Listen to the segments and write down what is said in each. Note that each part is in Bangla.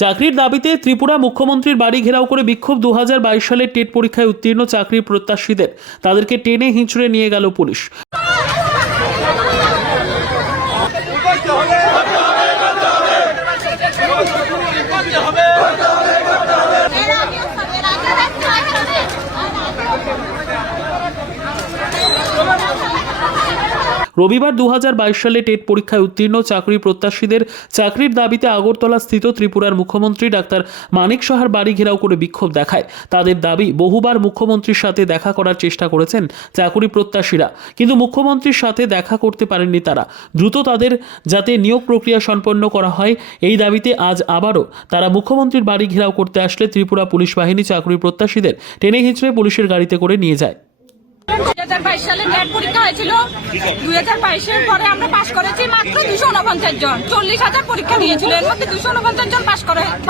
চাকরির দাবিতে ত্রিপুরা মুখ্যমন্ত্রীর বাড়ি ঘেরাও করে বিক্ষোভ। 2022 সালের টেট পরীক্ষায় উত্তীর্ণ চাকরির প্রত্যাশীদের তাদেরকে টেনে হিঁচড়ে নিয়ে গেল পুলিশ। রবিবার 2022 সালে টেট পরীক্ষায় উত্তীর্ণ চাকরি প্রত্যাশীদের চাকরির দাবিতে আগরতলা স্থিত ত্রিপুরার মুখ্যমন্ত্রী ডাক্তার মানিক সাহার বাড়ি ঘেরাও করে বিক্ষোভ দেখায়। তাদের দাবি, বহুবার মুখ্যমন্ত্রীর সাথে দেখা করার চেষ্টা করেছেন চাকরি প্রত্যাশীরা, কিন্তু মুখ্যমন্ত্রীর সাথে দেখা করতে পারেননি তারা। দ্রুত তাদের যাতে নিয়োগ প্রক্রিয়া সম্পন্ন করা হয়, এই দাবিতে আজ আবারও তারা মুখ্যমন্ত্রীর বাড়ি ঘেরাও করতে আসলে ত্রিপুরা পুলিশ বাহিনী চাকরি প্রত্যাশীদের টেনে হিঁচড়ে পুলিশের গাড়িতে করে নিয়ে যায়। 2022 সালে টেট পরীক্ষা হয়েছিল। 2022-এর পরে আমরা পাশ করেছি মাত্র 249 জন। 40,000 পরীক্ষা নিয়েছিল, এর মধ্যে 249 জন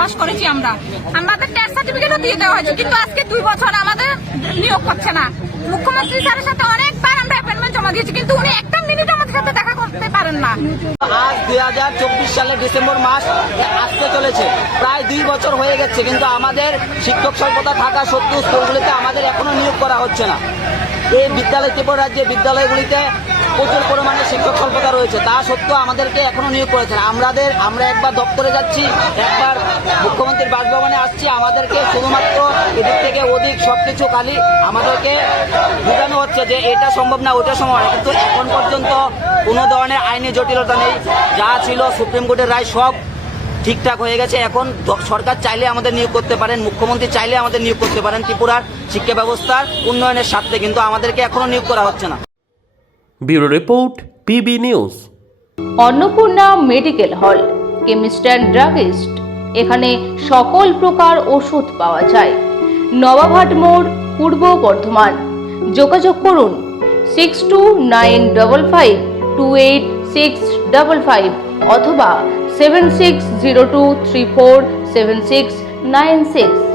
পাশ করেছি আমরা। আমাদের টেট সার্টিফিকেটও দিয়ে দেওয়া হয়েছে, কিন্তু আজকে 2 বছর আমাদের নিয়োগ করছে না। মুখ্যমন্ত্রী স্যারের সাথে অনেকবার আমরা অ্যাপয়েন্টমেন্ট জমা দিয়েছি, কিন্তু উনি একটা মিনিট আমাদের সাথে দেখা করতে পারেন না। আজ 2024 সালের ডিসেম্বর মাস আসতে চলেছে, প্রায় 2 বছর হয়ে গেছে, কিন্তু আমাদের শিক্ষক স্বল্পতা থাকা সত্ত্বেও স্কুলগুলিতে আমাদের এখনো নিয়োগ করা হচ্ছে না। এই বিদ্যালয়, ত্রিপুরা রাজ্যের বিদ্যালয়গুলিতে প্রচুর পরিমাণে শিক্ষক স্বল্পতা রয়েছে, তা সত্ত্বেও আমাদেরকে এখনো নিয়োগ করেছে না। আমরা একবার দপ্তরে যাচ্ছি, একবার মুখ্যমন্ত্রীর বাসভবনে আসছি, আমাদেরকে শুধুমাত্র এদিক থেকে ওদিক সবকিছু খালি আমাদেরকে বোঝানো হচ্ছে যে এটা সম্ভব না, ওটা সম্ভব না, কিন্তু এখন পর্যন্ত কোনো ধরনের আইনি জটিলতা নেই। যা ছিল সুপ্রিম কোর্টের রায় সব ঠিকঠাক হয়ে গেছে। এখন সরকার চাইলে আমাদের নিয়োগ করতে পারেন, মুখ্যমন্ত্রী চাইলে আমাদের নিয়োগ করতে পারেন ত্রিপুরার শিক্ষা ব্যবস্থার উন্নয়নের স্বার্থে, কিন্তু আমাদেরকে এখনো নিয়োগ করা হচ্ছে না। Bureau report, PB news. Annapurna medical hall, chemist and druggist. এখানে সকল প্রকার ওষুধ পাওয়া যায়। নবাবহাট মোড়, পূর্ব বর্ধমান। যোগাযোগ করুন 6295528655 অথবা 7602347696।